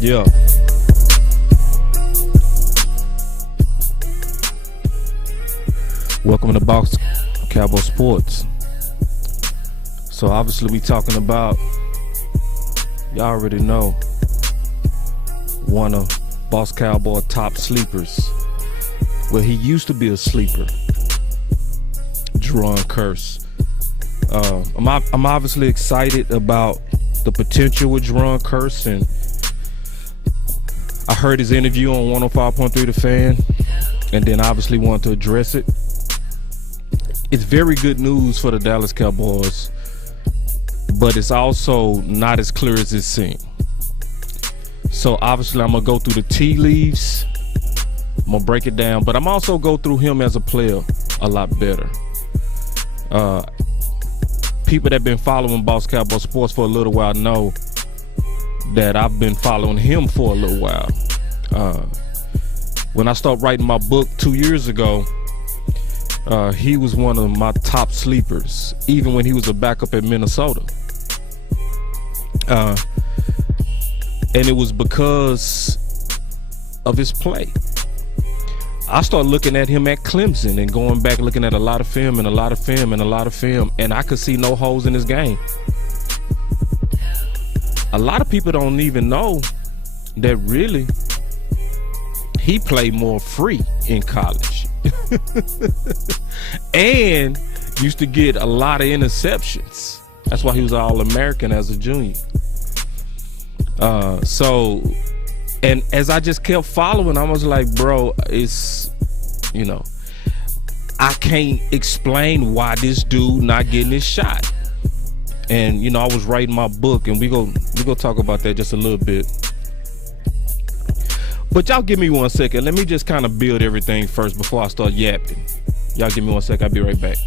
Yeah. Welcome to Boss Cowboy Sports. So obviously we talking about, y'all already know, one of Boss Cowboy top sleepers. Well, he used to be a sleeper, Jayron Kearse. I'm obviously excited about the potential with Jayron Kearse, and I heard his interview on 105.3 The Fan, and then obviously wanted to address it. It's very good news for the Dallas Cowboys, but it's also not as clear as it seems. So obviously I'm gonna go through the tea leaves, I'm gonna break it down, but I'm also go through him as a player a lot better. People that been following Boss Cowboy Sports for a little while know that I've been following him for a little while. When I started writing my book 2 years ago, he was one of my top sleepers, even when he was a backup at Minnesota. And it was because of his play. I started looking at him at Clemson and going back looking at a lot of film and a lot of film and a lot of film, and I could see no holes in his game. A lot of people don't even know that really he played more free in college and used to get a lot of interceptions. That's why he was All-American as a junior. And as I just kept following, I was like, bro, it's, you know, I can't explain why this dude not getting his shot. And, you know, I was writing my book, and we go talk about that just a little bit. But y'all give me 1 second. Let me just kind of build everything first before I start yapping. Y'all give me 1 second. I'll be right back.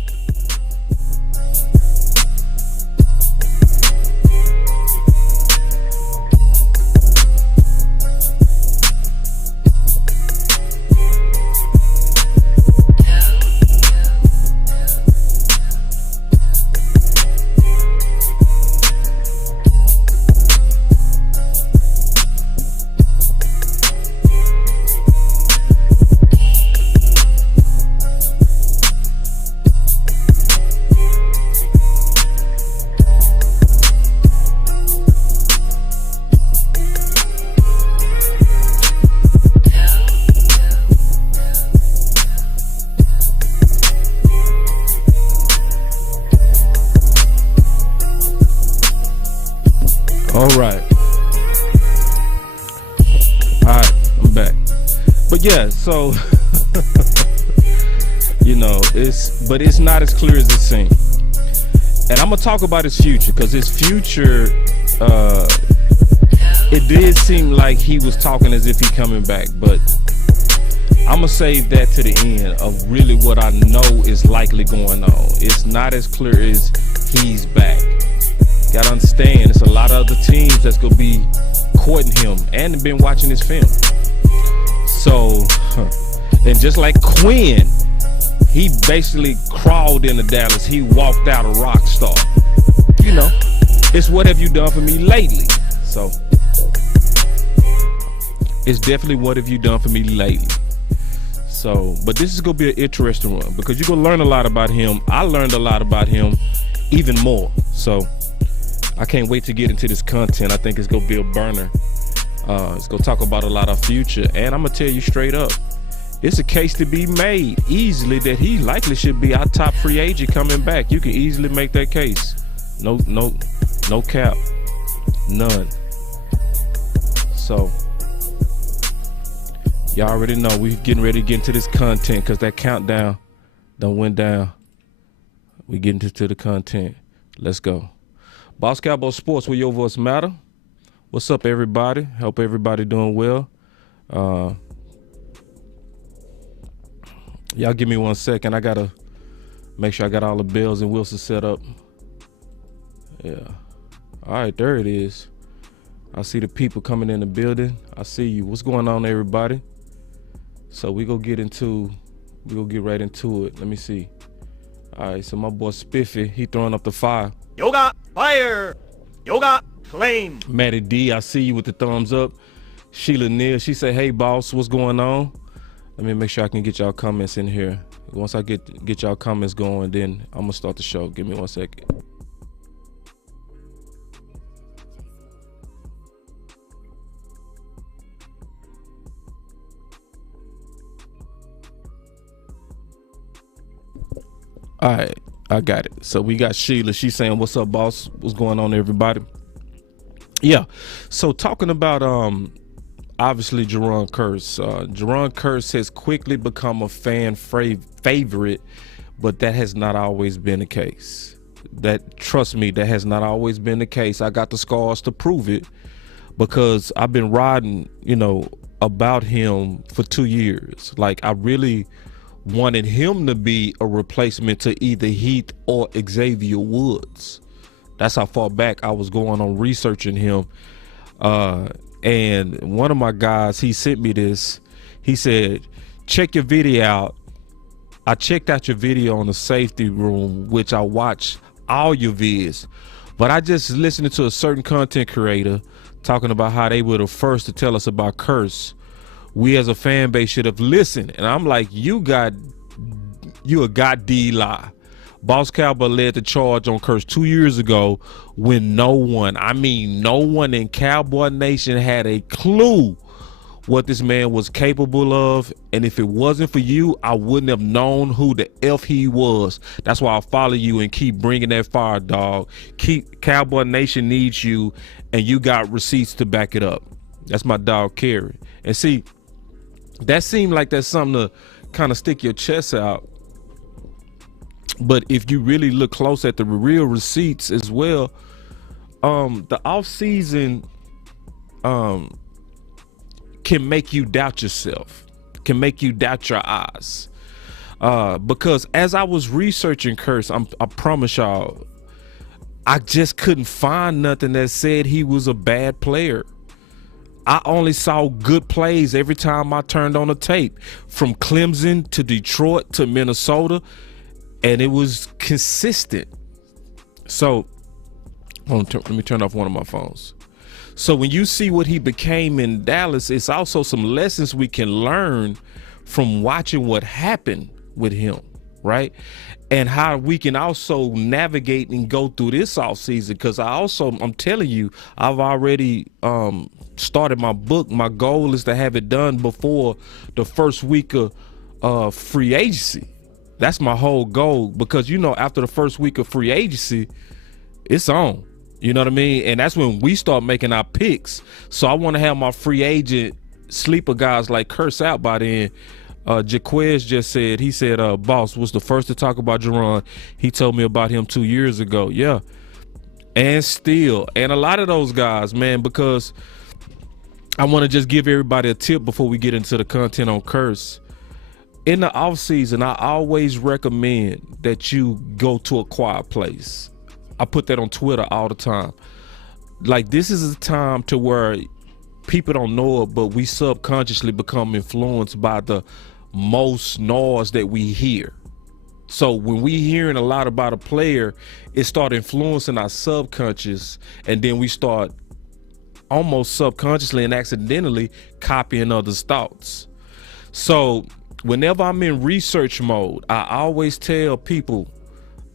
Yeah, so you know, it's not as clear as it seems. And I'm gonna talk about his future, because his future, it did seem like he was talking as if he coming back, but I'm gonna save that to the end of really what I know is likely going on. It's not as clear as he's back. Gotta understand, it's a lot of other teams that's gonna be courting him and been watching his film. So, and just like Quinn, he basically crawled into Dallas. He walked out a rock star. You know, it's what have you done for me lately? So, it's definitely what have you done for me lately? So, but this is going to be an interesting one, because you're going to learn a lot about him. I learned a lot about him, even more. So, I can't wait to get into this content. I think it's going to be a burner. It's going to talk about a lot of future, and I'm going to tell you straight up, it's a case to be made easily that he likely should be our top free agent coming back. You can easily make that case. No cap, none. So, y'all already know we getting ready to get into this content, because that countdown done went down. We getting into the content. Let's go. Boss Cowboy Sports, where your voice matter. What's up, everybody? Hope everybody doing well. Y'all give me 1 second. I gotta make sure I got all the bells and whistles set up. Yeah. All right, there it is. I see the people coming in the building. I see you. What's going on, everybody? So we go get right into it. Let me see. All right, so my boy Spiffy, he throwing up the fire. Yoga fire. Yoga flame. Matty D, I see you with the thumbs up. Sheila Neal, she said, hey boss, what's going on? Let me make sure I can get y'all comments in here. Once I get y'all comments going, then I'm gonna start the show. Give me 1 second. All right, I got it. So we got Sheila. She's saying, what's up, boss? What's going on, everybody? Yeah. So talking about obviously Jayron Kearse. Jayron Kearse has quickly become a fan favorite, but that has not always been the case. Trust me, that has not always been the case. I got the scars to prove it because I've been riding, about him for 2 years. Like, I really wanted him to be a replacement to either Heath or Xavier Woods. That's how far back I was going on researching him. And one of my guys, he sent me this. He said, check your video out. I checked out your video on the safety room, which I watched all your vids, but I just listened to a certain content creator talking about how they were the first to tell us about Kearse. We as a fan base should have listened. And I'm like, you a goddamn lie. Boss Cowboy led the charge on Kearse 2 years ago when no one in Cowboy Nation had a clue what this man was capable of. And if it wasn't for you, I wouldn't have known who the F he was. That's why I follow you and keep bringing that fire, dog. Cowboy Nation needs you, and you got receipts to back it up. That's my dog, Kerry. And see, that seemed like that's something to kind of stick your chest out. But if you really look close at the real receipts as well, the offseason can make you doubt yourself, can make you doubt your eyes. Because as I was researching Kearse, I promise y'all, I just couldn't find nothing that said he was a bad player. I only saw good plays every time I turned on the tape, from Clemson to Detroit to Minnesota. And it was consistent. So let me turn off one of my phones. So when you see what he became in Dallas, it's also some lessons we can learn from watching what happened with him, right? And how we can also navigate and go through this offseason. Because I'm telling you, I've already started my book. My goal is to have it done before the first week of free agency. That's my whole goal, because after the first week of free agency, it's on. You know what I mean? And that's when we start making our picks. So I want to have my free agent sleeper guys like Kearse out by then. Jaquez just said, he said, boss was the first to talk about Jayron. He told me about him 2 years ago. Yeah. And a lot of those guys, man, because I want to just give everybody a tip before we get into the content on Kearse. In the offseason, I always recommend that you go to a quiet place. I put that on Twitter all the time. Like, this is a time to where people don't know it, but we subconsciously become influenced by the most noise that we hear. So when we hearing a lot about a player, it start influencing our subconscious, and then we start almost subconsciously and accidentally copying others' thoughts. So whenever I'm in research mode, I always tell people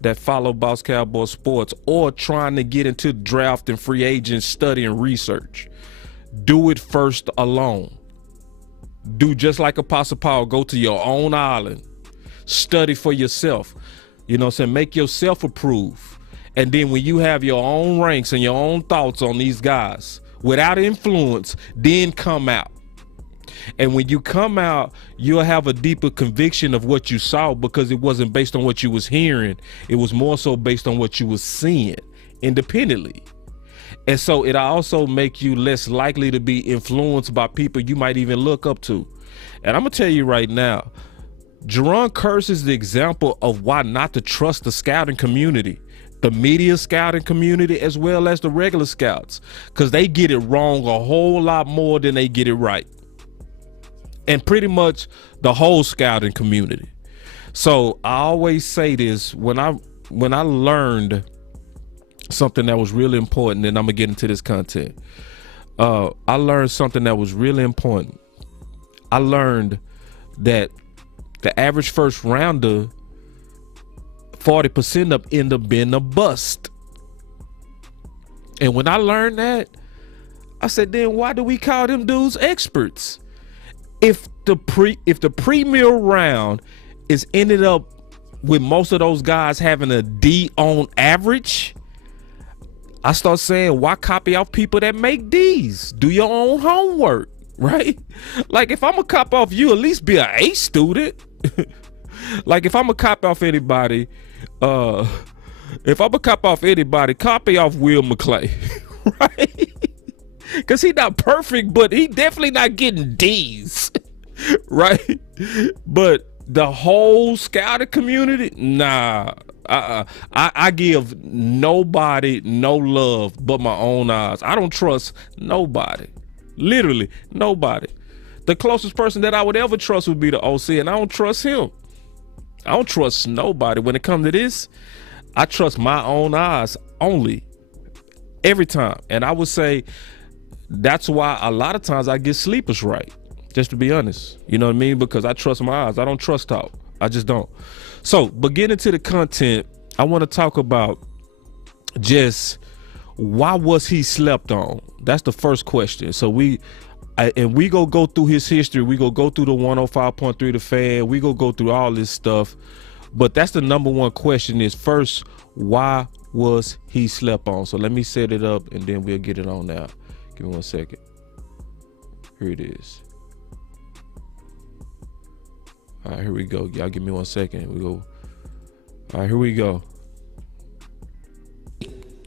that follow Boss Cowboy Sports or trying to get into draft and free agent study and research, do it first alone. Do just like Apostle Paul, go to your own island, study for yourself, make yourself approve. And then when you have your own ranks and your own thoughts on these guys without influence, then come out. And when you come out, you'll have a deeper conviction of what you saw, because it wasn't based on what you was hearing. It was more so based on what you was seeing independently. And so it also make you less likely to be influenced by people you might even look up to. And I'm gonna tell you right now, Jayron Kearse is the example of why not to trust the scouting community, the media scouting community, as well as the regular scouts, because they get it wrong a whole lot more than they get it right. And pretty much the whole scouting community. So I always say this, when I learned something that was really important, and I'm gonna get into this content. I learned something that was really important. I learned that the average first rounder, 40% of end up being a bust. And when I learned that, I said, then why do we call them dudes experts? If the premier round is ended up with most of those guys having a D on average, I start saying, why copy off people that make D's? Do your own homework, right? Like, if I'm gonna copy off you, at least be an A student. Like, if I'm gonna copy off anybody, copy off Will McClay, right? Because he not perfect, but he definitely not getting D's, right? But the whole scouting community, nah. I give nobody no love but my own eyes. I don't trust nobody. Literally nobody. The closest person that I would ever trust would be the OC, and I don't trust him. I don't trust nobody. When it comes to this, I trust my own eyes only, every time. And I would say that's why a lot of times I get sleepers right, just to be honest. You know what I mean? Because I trust my eyes. I don't trust talk. I just don't. So, but getting into the content, I want to talk about just why was he slept on? That's the first question. So we go through his history. We go through the 105.3 The Fan. We go through all this stuff. But that's the number one question is, first, why was he slept on? So let me set it up and then we'll get it on now. Give me 1 second. Here it is. All right, here we go. Y'all give me 1 second. We go. All right, here we go.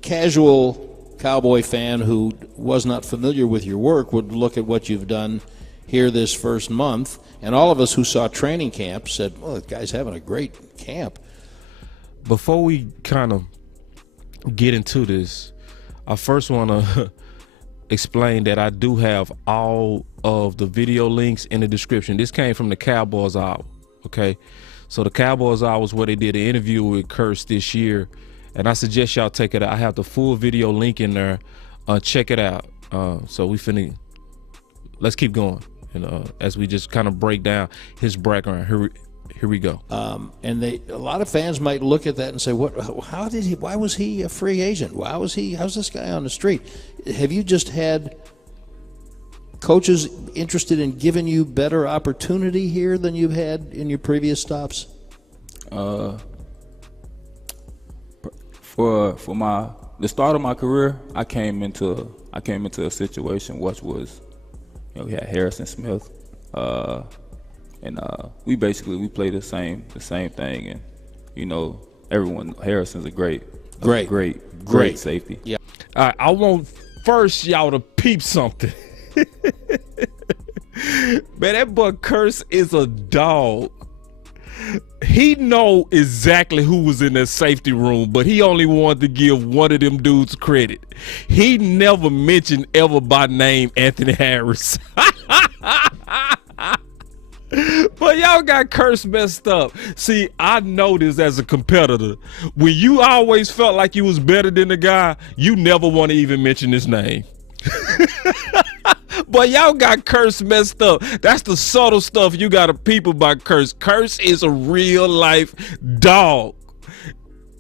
Casual Cowboy fan who was not familiar with your work would look at what you've done here this first month, and all of us who saw training camp said, well, the guy's having a great camp. Before we kind of get into this, I first want to explain that I do have all of the video links in the description. This came from the Cowboys Hour, okay? So the Cowboys Hour was where they did an interview with Kearse this year, and I suggest y'all take it out. I have the full video link in there. Check it out. So let's keep going, and as we just kind of break down his background. Here we go. And a lot of fans might look at that and say, why was he a free agent? How's this guy on the street? Have you just had coaches interested in giving you better opportunity here than you've had in your previous stops? For the start of my career, I came into a situation which was, we had Harrison Smith, and we played the same thing, and Harrison's a great safety. Yeah. All right, I want first y'all to peep something. Man, that boy Kearse is a dog. He know exactly who was in that safety room, but he only wanted to give one of them dudes credit. He never mentioned ever by name Anthony Harris. But y'all got Kearse messed up. See, I noticed as a competitor, when you always felt like you was better than the guy, you never want to even mention his name. But y'all got Kearse messed up. That's the subtle stuff you got to peep about Kearse. Kearse is a real life dog.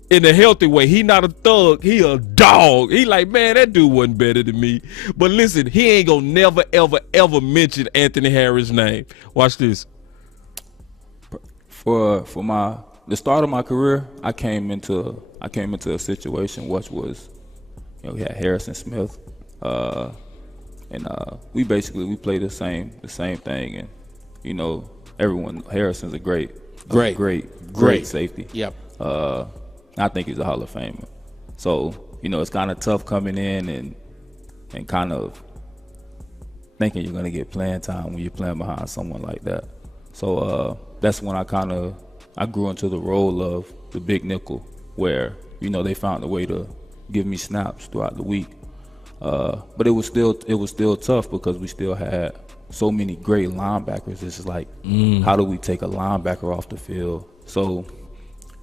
In a healthy way. He not a thug. He a dog. He like, man, that dude wasn't better than me. But listen, he ain't gonna never, ever, ever mention Anthony Harris' name. Watch this. For the start of my career, I came into a situation which was, we had Harrison Smith, and we played the same thing, and Harrison's a great safety. Yep. I think he's a Hall of Famer. So, it's kind of tough coming in and kind of thinking you're going to get playing time when you're playing behind someone like that. So that's when I grew into the role of the big nickel, where, they found a way to give me snaps throughout the week. But it was still tough because we still had so many great linebackers. It's just like, how do we take a linebacker off the field? So,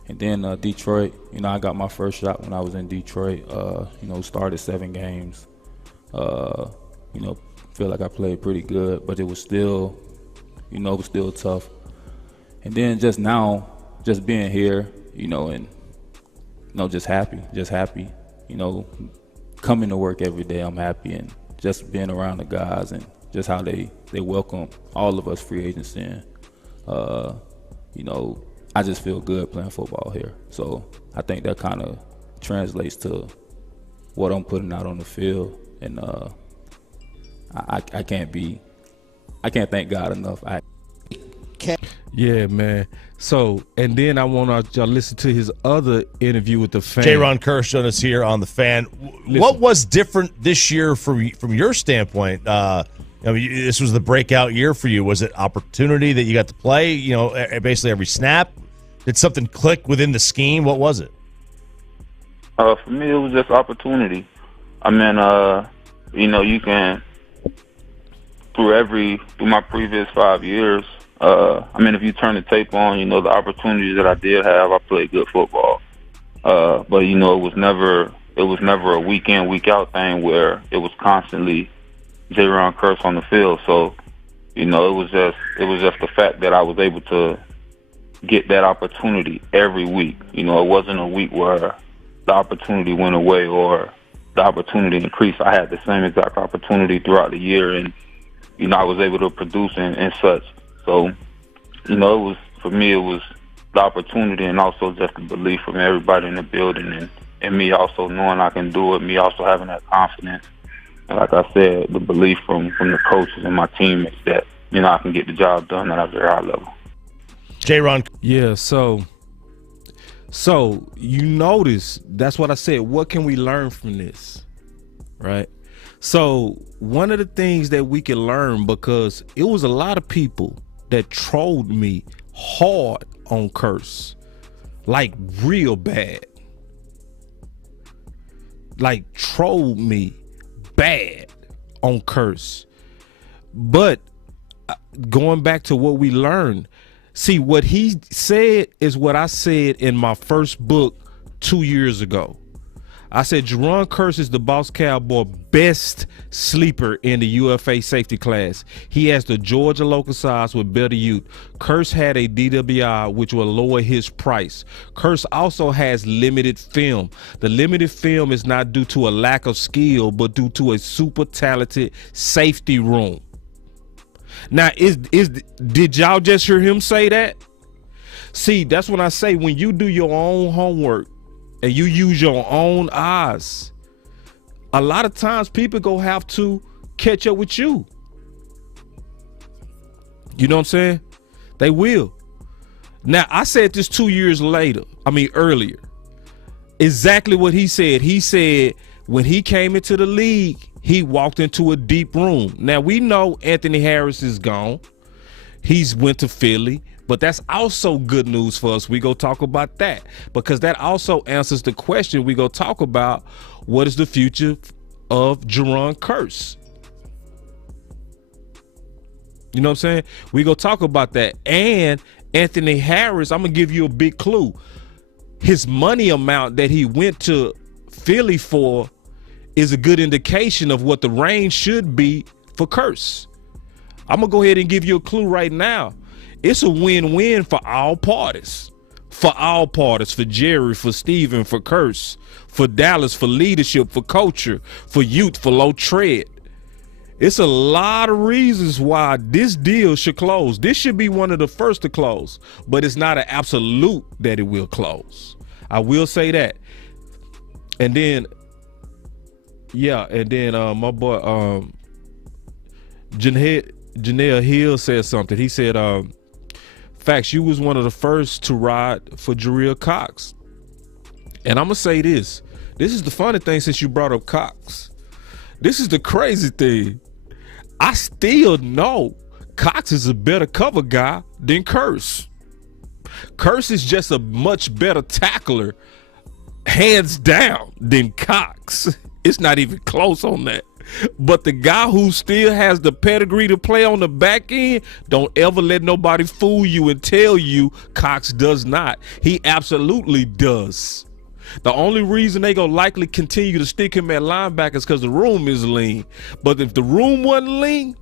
and then Detroit, I got my first shot when I was in Detroit. Started 7 games. feel like I played pretty good, but it was still, tough. And then just now, just being here, and just happy, coming to work every day, I'm happy, and just being around the guys and just how they welcome all of us free agents in. I just feel good playing football here. So I think that kind of translates to what I'm putting out on the field, and I can't thank God enough. Yeah, man. So, and then I want y'all to listen to his other interview with the Fan. Jayron Kearse joined us here on the Fan. What was different this year from your standpoint? This was the breakout year for you. Was it opportunity that you got to play? Basically every snap. Did something click within the scheme? What was it? For me, it was just opportunity. I mean, you can through my previous 5 years. If you turn the tape on, the opportunities that I did have, I played good football. But it was never a week in, week out thing where it was constantly Jayron Kearse on the field. So, it was just the fact that I was able to get that opportunity every week. It wasn't a week where the opportunity went away or the opportunity increased. I had the same exact opportunity throughout the year, and I was able to produce and such. So, for me, it was the opportunity and also just the belief from everybody in the building, and me also knowing I can do it, me also having that confidence. And like I said, the belief from the coaches and my teammates that, I can get the job done at a very high level. Jayron. Yeah, so you notice, that's what I said, what can we learn from this, right? So one of the things that we can learn, because it was a lot of people that trolled me hard on Kearse, like real bad, like trolled me bad on Kearse. But going back to what we learned, see, what he said is what I said in my first book 2 years ago. I said Jayron Kearse is the Boss Cowboy best sleeper in the UFA safety class. He has the Georgia local size with better youth. Kearse had a DWI, which will lower his price. Kearse also has limited film. The limited film is not due to a lack of skill, but due to a super talented safety room. Now, did y'all just hear him say that? See, that's when I say, when you do your own homework and you use your own eyes, a lot of times people go have to catch up with you. You know what I'm saying? They will. Now, I said this 2 years earlier. Exactly what he said. He said when he came into the league, he walked into a deep room. Now, we know Anthony Harris is gone. He's went to Philly, but that's also good news for us. We go talk about that, because that also answers the question. We go talk about what is the future of Jayron Kearse. You know what I'm saying? We go talk about that. And Anthony Harris, I'm going to give you a big clue. His money amount that he went to Philly for is a good indication of what the range should be for Kearse. I'm going to go ahead and give you a clue right now. It's a win-win for all parties. For all parties. For Jerry, for Steven, for Kearse, for Dallas, for leadership, for culture, for youth, for low tread. It's a lot of reasons why this deal should close. This should be one of the first to close, but it's not an absolute that it will close. I will say that. And then, my boy Janelle Hill said something. He said, Facts, you was one of the first to ride for Jarrell Cox. And I'm going to say this. This is the funny thing, since you brought up Cox. This is the crazy thing. I still know Cox is a better cover guy than Kearse. Kearse is just a much better tackler, hands down, than Cox. It's not even close on that. But the guy who still has the pedigree to play on the back end, don't ever let nobody fool you and tell you Cox does not. He absolutely does. The only reason they gonna likely continue to stick him at linebacker is because the room is lean. But if the room wasn't lean,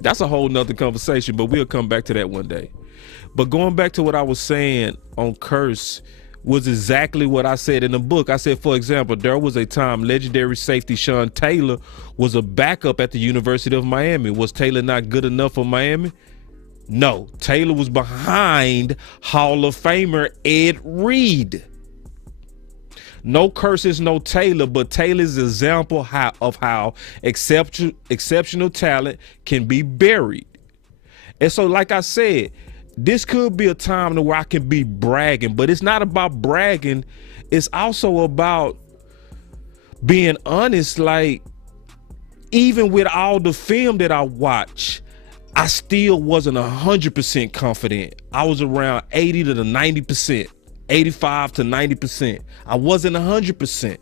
that's a whole nother conversation, but we'll come back to that one day. But going back to what I was saying on Kearse was exactly what I said in the book. I said, for example, there was a time legendary safety Shan Taylor was a backup at the University of Miami. Was Taylor not good enough for Miami? No, Taylor was behind Hall of Famer Ed Reed. No Kearse is no Taylor, but Taylor's example of how exceptional talent can be buried. And so, like I said, this could be a time where I can be bragging, but it's not about bragging. It's also about being honest. Like, even with all the film that I watch, I still wasn't 100% confident. I was around 80 to 90%. 85 to 90%. I wasn't 100%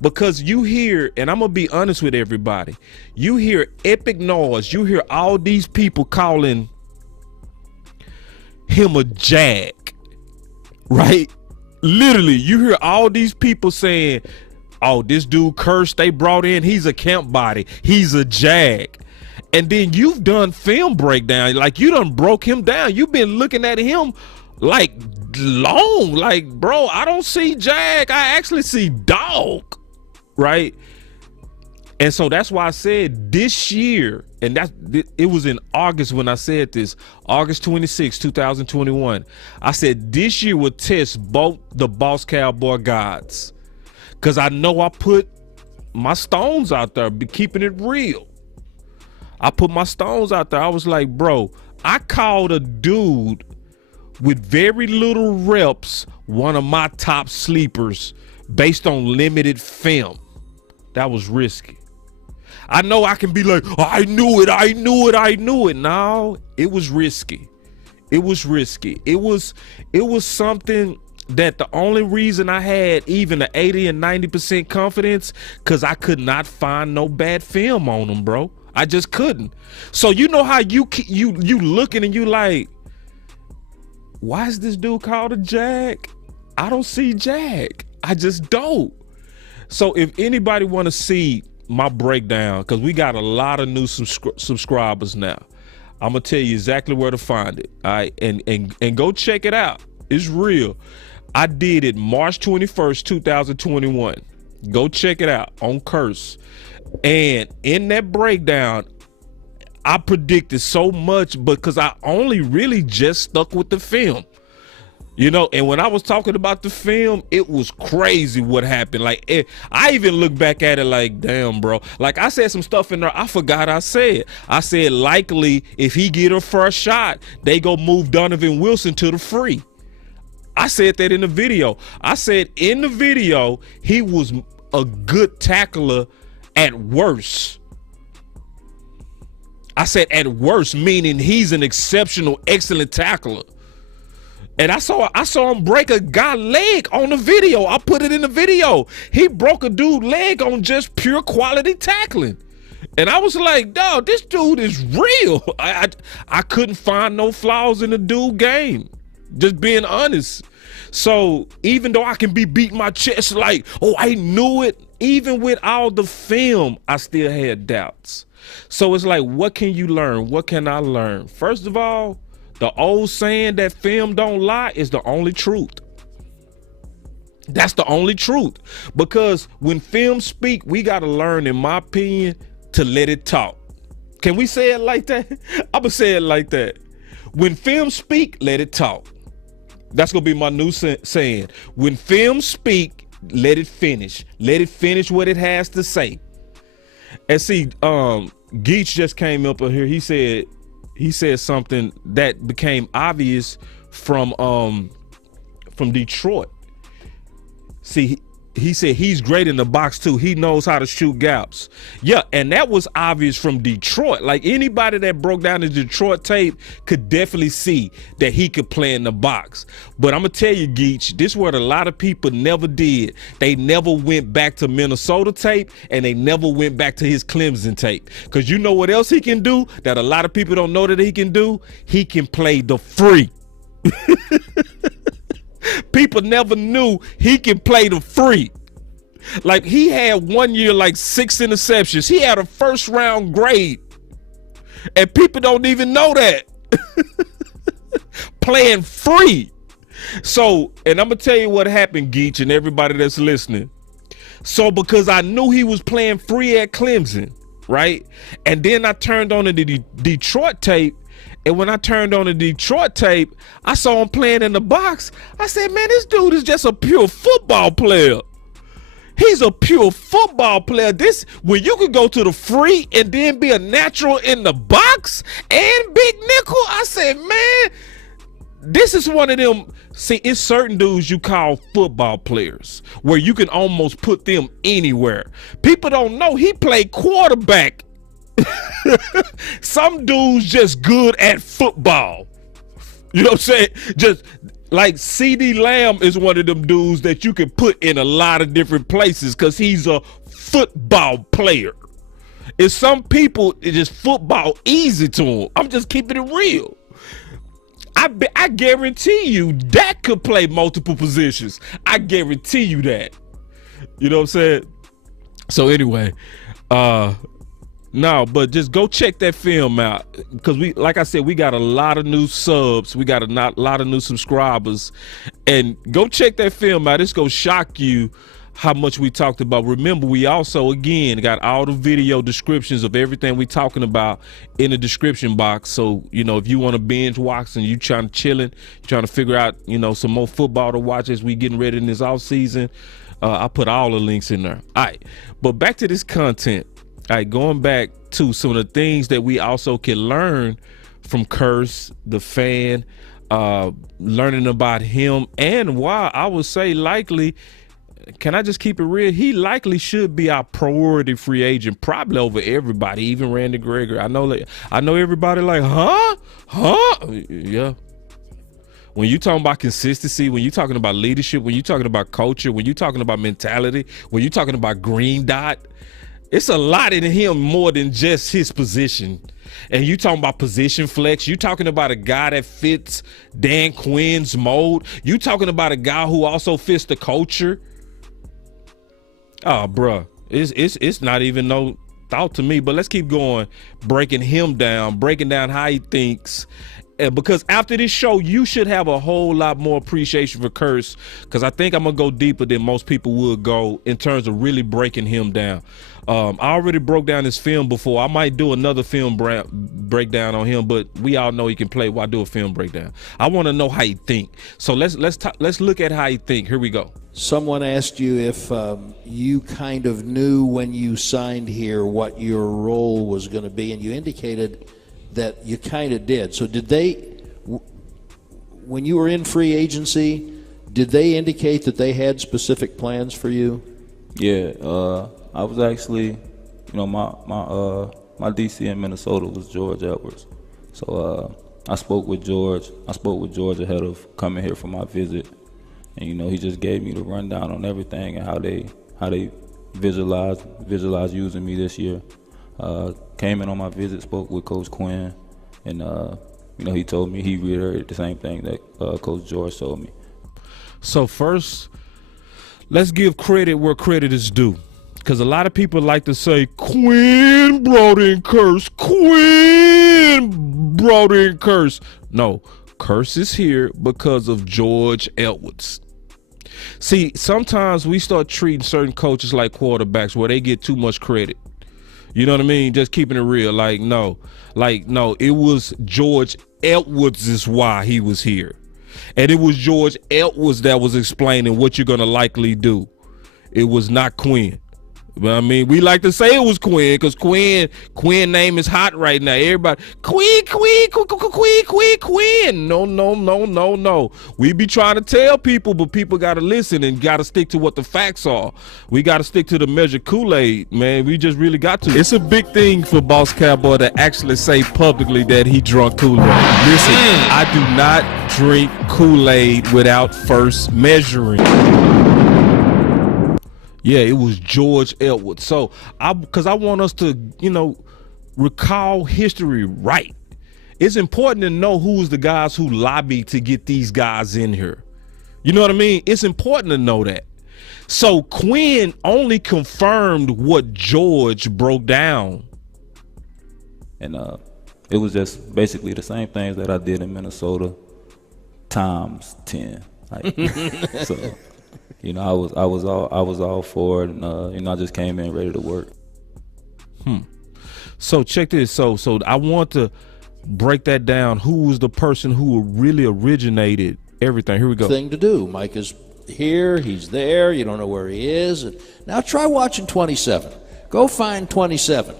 because you hear, and I'm gonna be honest with everybody, you hear epic noise. You hear all these people calling him a jag, right? Literally, you hear all these people saying, oh, this dude Kearse they brought in, he's a camp body, he's a jag. And then you've done film breakdown, like you done broke him down. You've been looking at him like long, like, bro, I don't see jag, I actually see dog, right? And so that's why I said this year, and it was in August when I said this, August 26, 2021. I said this year will test both the Boss Cowboy gods, because I know I put my stones out there, be keeping it real. I put my stones out there. I was like, bro, I called a dude with very little reps one of my top sleepers based on limited film. That was risky. I know I can be like, oh, I knew it. No, it was risky. It was something that the only reason I had even an 80 and 90% confidence, because I could not find no bad film on him, bro. I just couldn't. So you know how you looking and you like, why is this dude called a jag? I don't see jag. I just don't. So if anybody want to see my breakdown, because we got a lot of new subscribers now, I'm gonna tell you exactly where to find it. All right, and go check it out. It's real. I did it March 21st, 2021. Go check it out on Kearse. And in that breakdown, I predicted so much because I only really just stuck with the film, you know. And when I was talking about the film, it was crazy what happened. Like, I even look back at it like, damn, bro. Like, I said some stuff in there I forgot I said. I said likely if he get a first shot, they go move Donovan Wilson to the free. I said that in the video. I said in the video he was a good tackler at worst. I said at worst, meaning he's an exceptional, excellent tackler. And I saw him break a guy leg on the video. I put it in the video. He broke a dude leg on just pure quality tackling. And I was like, dog, this dude is real. I couldn't find no flaws in the dude game. Just being honest. So even though I can be beating my chest like, oh, I knew it, even with all the film, I still had doubts. So it's like, what can you learn? What can I learn? First of all, the old saying that film don't lie is the only truth. That's the only truth. Because when film speak, we got to learn, in my opinion, to let it talk. Can we say it like that? I'm going to say it like that. When film speak, let it talk. That's going to be my new saying. When film speak, let it finish. Let it finish what it has to say. And see, Geach just came up here. He said something that became obvious from Detroit. See, he said he's great in the box too. He knows how to shoot gaps. Yeah, and that was obvious from Detroit. Like, anybody that broke down the Detroit tape could definitely see that he could play in the box. But I'm gonna tell you, Geach, this is what a lot of people never did. They never went back to Minnesota tape, and they never went back to his Clemson tape. Because you know what else he can do that a lot of people don't know that he can do? He can play the free. people never knew he can play the free. Like, he had 1 year, like 6 interceptions. He had a first round grade. And people don't even know that. Playing free. So, and I'm going to tell you what happened, Geach, and everybody that's listening. So, because I knew he was playing free at Clemson, right? And then I turned on the Detroit tape. And when I turned on the Detroit tape, I saw him playing in the box. I said, man, this dude is just a pure football player. He's a pure football player. This, when you could go to the free and then be a natural in the box and big nickel, I said, man, this is one of them. See, it's certain dudes you call football players where you can almost put them anywhere. People don't know he played quarterback. Some dudes just good at football. You know what I'm saying? Just like CD Lamb is one of them dudes that you can put in a lot of different places because he's a football player. It's some people, it's just football easy to them. I'm just keeping it real. I guarantee you that could play multiple positions. I guarantee you that. You know what I'm saying? So anyway, no, but just go check that film out because we, like I said, we got a lot of new subs. We got a lot of new subscribers, and go check that film out. It's gonna shock you how much we talked about. Remember, we also, again, got all the video descriptions of everything we talking about in the description box. So, you know, if you want to binge watch and you trying to figure out, you know, some more football to watch as we getting ready in this off season, I put all the links in there. All right, but back to this content. All right, going back to some of the things that we also can learn from Kearse, the fan, learning about him, and why I would say likely, can I just keep it real? He likely should be our priority free agent, probably over everybody, even Randy Gregory. I know everybody like, huh? Yeah. When you talking about consistency, when you talking about leadership, when you talking about culture, when you talking about mentality, when you talking about green dot, it's a lot in him more than just his position. And you talking about position flex. You talking about a guy that fits Dan Quinn's mold. You talking about a guy who also fits the culture. Oh, bruh, it's not even no thought to me. But let's keep going, breaking him down, breaking down how he thinks. Because after this show, you should have a whole lot more appreciation for Kearse, because I think I'm going to go deeper than most people would go in terms of really breaking him down. I already broke down his film before. I might do another film breakdown on him, but we all know he can play. Why do a film breakdown? I want to know how he think. So let's look at how he think. Here we go. Someone asked you if you kind of knew when you signed here what your role was going to be, and you indicated that you kind of did. So did they, when you were in free agency, did they indicate that they had specific plans for you? Yeah, I was actually, you know, my DC in Minnesota was George Edwards. So I spoke with George ahead of coming here for my visit. And, you know, he just gave me the rundown on everything and how they visualize using me this year. Came in on my visit, spoke with Coach Quinn, and you know, he told me, he reiterated the same thing that Coach George told me. So first, let's give credit where credit is due, because a lot of people like to say Quinn brought in Kearse. Quinn brought in Kearse. No, Kearse is here because of George Edwards. See, sometimes we start treating certain coaches like quarterbacks where they get too much credit. You know what I mean? Just keeping it real. No, it was George Edwards is why he was here. And it was George Edwards that was explaining what you're going to likely do. It was not Quinn. But I mean, we like to say it was Quinn because Quinn name is hot right now. Everybody, Quinn. No. We be trying to tell people, but people got to listen and got to stick to what the facts are. We got to stick to the measured Kool-Aid, man. We just really got to. It's a big thing for Boss Cowboy to actually say publicly that he drunk Kool-Aid. Listen, I do not drink Kool-Aid without first measuring. Yeah, it was George Edwards. So, because I want us to, you know, recall history right. It's important to know who's the guys who lobbied to get these guys in here. You know what I mean? It's important to know that. So Quinn only confirmed what George broke down. And it was just basically the same things that I did in Minnesota times 10. Like, so, you know, I was all for it, and you know, I just came in ready to work. So check this. So I want to break that down. Who was the person who really originated everything? Here we go. Thing to do. Mike is here. He's there. You don't know where he is. Now try watching 27. Go find 27.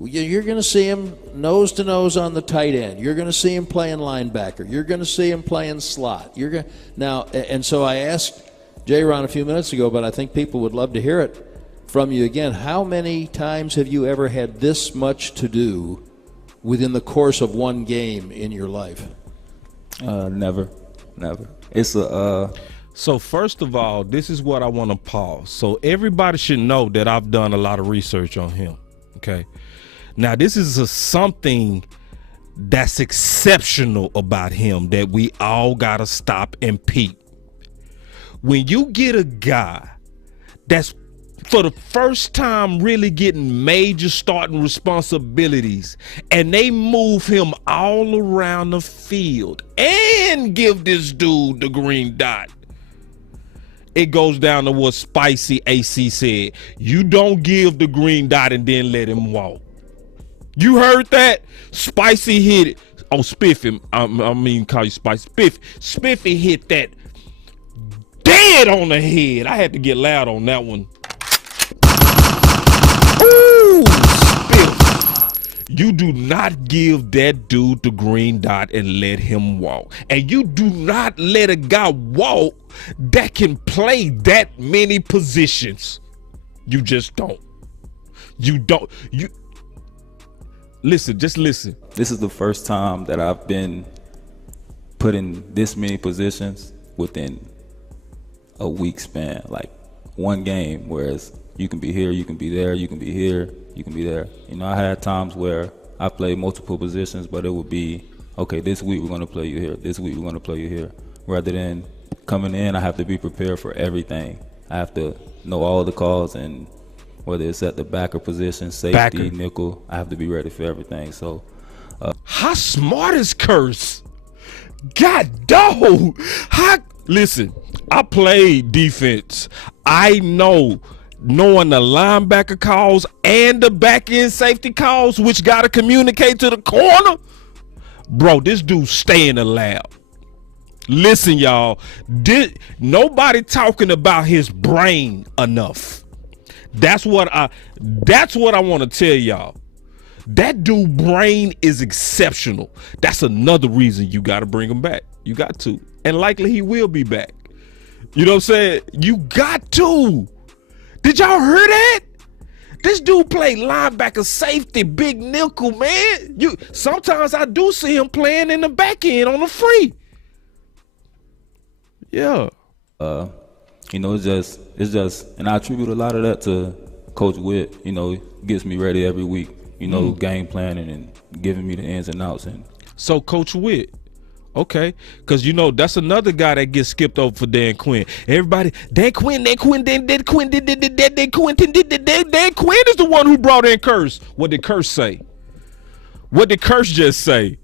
You're going to see him nose to nose on the tight end. You're going to see him playing linebacker. You're going to see him playing slot. Now, and so I asked Jayron a few minutes ago, but I think people would love to hear it from you again. How many times have you ever had this much to do within the course of one game in your life? Never. It's a. So first of all, this is what I want to pause. So everybody should know that I've done a lot of research on him. Okay. Now, this is something that's exceptional about him that we all got to stop and peep. When you get a guy that's for the first time really getting major starting responsibilities, and they move him all around the field and give this dude the green dot, it goes down to what Spicy AC said. You don't give the green dot and then let him walk. You heard that? Spicy hit it. Oh, Spiffy. I mean, call you Spicy. Spiffy hit that dead on the head. I had to get loud on that one. Ooh, Spiffy. You do not give that dude the green dot and let him walk. And you do not let a guy walk that can play that many positions. You just don't. You don't. Listen, just listen. This is the first time that I've been put in this many positions within a week span, like one game, whereas you can be here, you can be there, you can be here, you can be there. You know, I had times where I played multiple positions, but it would be, okay, this week we're going to play you here, this week we're going to play you here. Rather than coming in, I have to be prepared for everything. I have to know all the calls, and whether it's at the backer position, safety, nickel, I have to be ready for everything. So, how smart is Kearse? God dog. Listen, I played defense. I knowing the linebacker calls and the back end safety calls, which got to communicate to the corner. Bro, this dude stay in the lab. Listen, y'all, nobody talking about his brain enough. That's what I want to tell y'all. That dude brain is exceptional. That's another reason you got to bring him back. You got to. And likely he will be back. You know what I'm saying? You got to. Did y'all hear that? This dude played linebacker, safety, big nickel, man. Sometimes I do see him playing in the back end on the free. Yeah. You know, it's just, and I attribute a lot of that to Coach Witt. You know, gets me ready every week. You know, game planning and giving me the ins and outs. And so Coach Witt, okay, because you know that's another guy that gets skipped over for Dan Quinn. Everybody, Dan Quinn is the one who brought in Kearse. What did Kearse say? What did Kearse just say?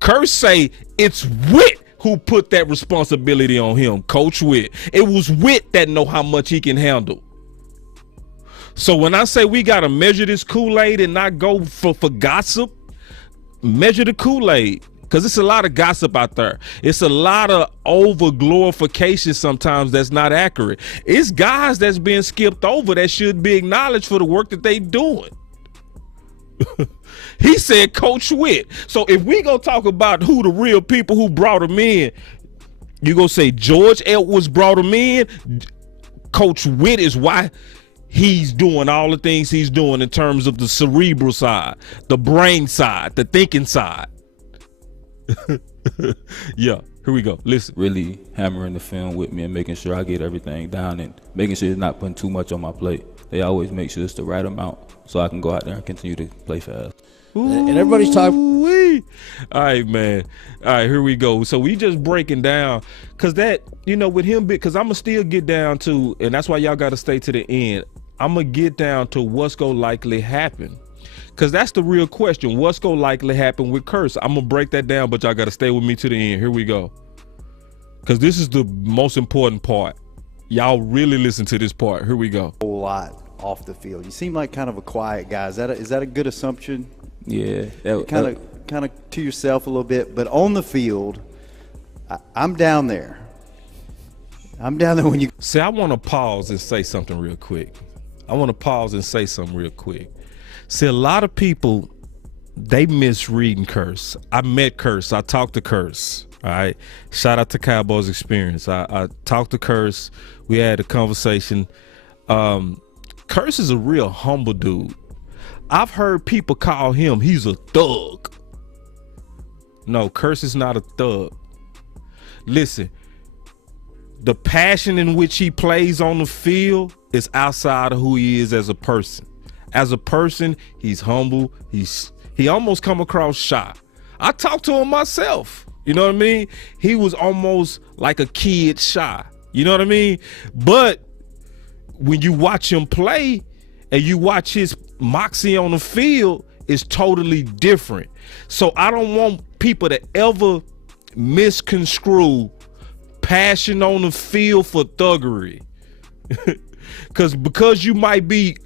Kearse say it's Witt who put that responsibility on him, Coach Witt. It was Witt that know how much he can handle. So when I say we got to measure this Kool-Aid and not go for gossip, measure the Kool-Aid, because it's a lot of gossip out there. It's a lot of over-glorification sometimes that's not accurate. It's guys that's being skipped over that should be acknowledged for the work that they doing. He said Coach Witt. So if we gonna talk about who the real people who brought him in, you gonna say George Edwards brought him in. Coach Witt is why he's doing all the things he's doing in terms of the cerebral side, the brain side, the thinking side. Yeah, here we go. Listen. Really hammering the film with me and making sure I get everything down and making sure it's not putting too much on my plate. They always make sure it's the right amount so I can go out there and continue to play fast. And everybody's talking. All right, man. All right, here we go. So we just breaking down, because that, with him, because I'm going to still get down to, and that's why y'all got to stay to the end. I'm going to get down to what's going to likely happen. Because that's the real question. What's going to likely happen with Kearse? I'm going to break that down, but y'all got to stay with me to the end. Here we go. Because this is the most important part. Y'all really listen to this part. Here we go. A whole lot off the field. You seem like kind of a quiet guy. Is that a good assumption? Yeah. Kind of to yourself a little bit, but on the field, I'm down there. I'm down there when you. See, I want to pause and say something real quick. See, a lot of people, they misreading Kearse. I met Kearse. I talked to Kearse. All right. Shout out to Cowboys Experience. I talked to Kearse. We had a conversation. Kearse is a real humble dude. I've heard people call him, he's a thug. No, Kearse is not a thug. Listen, the passion in which he plays on the field is outside of who he is as a person. As a person, he's humble. He almost come across shy. I talked to him myself. You know what I mean? He was almost like a kid shy. You know what I mean? But when you watch him play and you watch his moxie on the field, it's totally different. So I don't want people to ever misconstrue passion on the field for thuggery. because you might be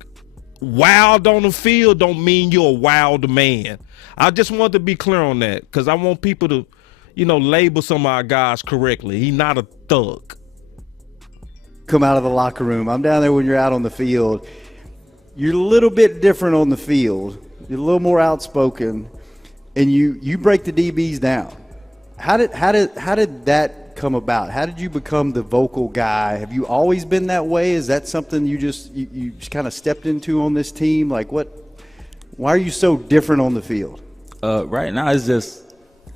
wild on the field don't mean you're a wild man. I just want to be clear on that, because I want people to, label some of our guys correctly. He's not a thug. Come out of the locker room. I'm down there when you're out on the field. You're a little bit different on the field. You're a little more outspoken, and you break the DBs down. How did that come about? How did you become the vocal guy? Have you always been that way? Is that something you just kind of stepped into on this team? Like what? Why are you so different on the field? Right now it's just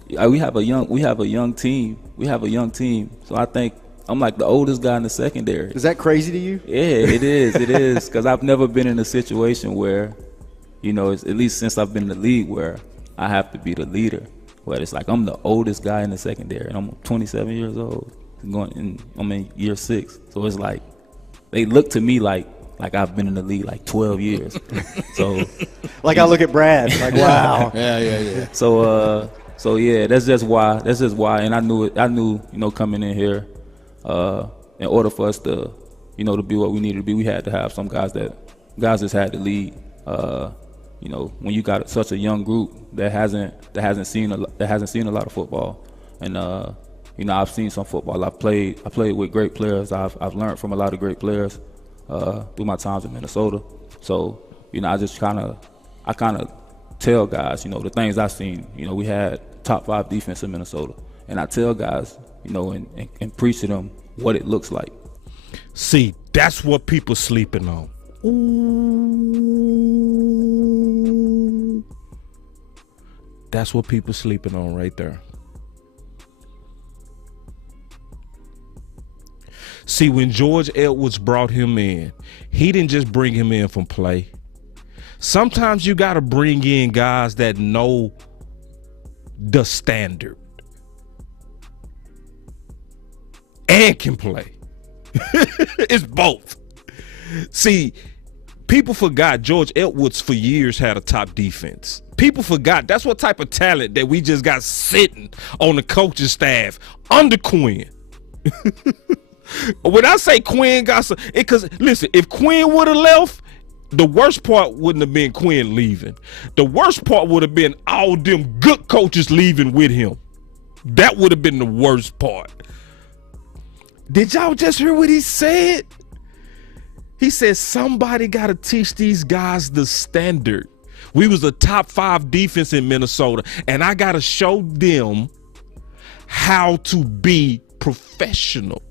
we have a young team. So I think I'm like the oldest guy in the secondary. Is that crazy to you? Yeah, it is. It is, because I've never been in a situation where, it's, at least since I've been in the league, where I have to be the leader. Where it's like I'm the oldest guy in the secondary, and I'm 27 years old. I'm in year 6, so it's like they look to me like I've been in the league like 12 years. So, like I look at Brad, like wow. Yeah. So yeah, that's just why. And I knew, coming in here, in order for us to, to be what we needed to be, we had to have some guys just had to lead. When you got such a young group that hasn't seen a lot of football, and I've seen some football. I played with great players. I've learned from a lot of great players through my times in Minnesota. So I kind of tell guys, the things I've seen. We had top 5 defense in Minnesota, and I tell guys, and preach to them what it looks like. See, that's what people sleeping on. Ooh. That's what people sleeping on right there. See, when George Edwards brought him in, he didn't just bring him in from play. Sometimes you got to bring in guys that know the standard and can play. It's both. See, people forgot George Edwards for years had a top defense. People forgot that's what type of talent that we just got sitting on the coaching staff under Quinn. When I say Quinn got some, because listen, if Quinn would have left, the worst part wouldn't have been Quinn leaving. The worst part would have been all them good coaches leaving with him. That would have been the worst part. Did y'all just hear what he said? He said somebody got to teach these guys the standard. We was a top 5 defense in Minnesota, and I got to show them how to be professional.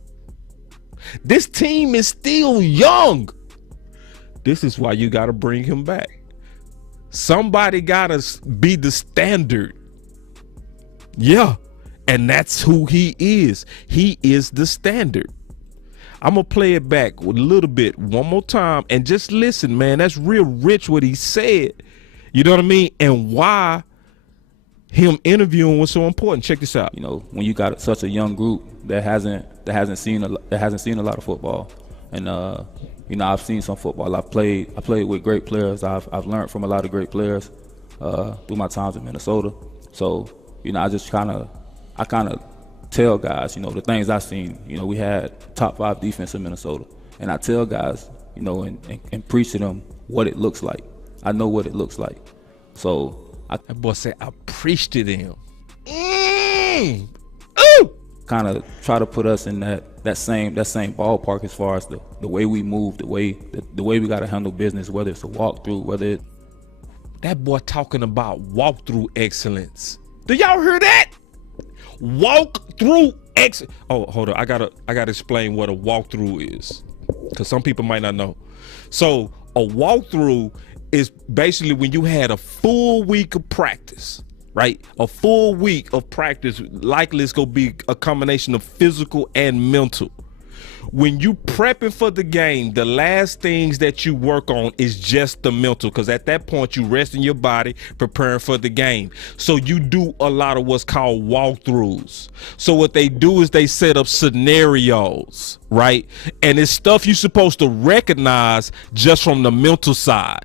This team is still young. This is why you got to bring him back. Somebody got to be the standard. Yeah, and that's who he is. He is the standard. I'm going to play it back a little bit one more time and just listen, man. That's real rich what he said. You know what I mean? And why him interviewing was so important. Check this out. You know, when you got such a young group that hasn't seen a lot of football, and you know, I've seen some football. I played with great players. I've learned from a lot of great players through my times in Minnesota. So, you know, I kind of tell guys, you know, the things I've seen. You know, we had top 5 defense in Minnesota, and I tell guys, you know, and preach to them what it looks like. I know what it looks like. So that boy said, I preached to them. Kind of try to put us in that same ballpark as far as the way we move, the way we got to handle business, whether it's a walkthrough, whether it. That boy talking about walkthrough excellence. Do y'all hear that? Walkthrough excellence. Oh, hold on. I gotta explain what a walkthrough is, because some people might not know. So a walkthrough is basically when you had a full week of practice, right? A full week of practice, likely it's gonna be a combination of physical and mental. When you prepping for the game, the last things that you work on is just the mental, because at that point you resting your body, preparing for the game. So you do a lot of what's called walkthroughs. So what they do is they set up scenarios, right? And it's stuff you're supposed to recognize just from the mental side.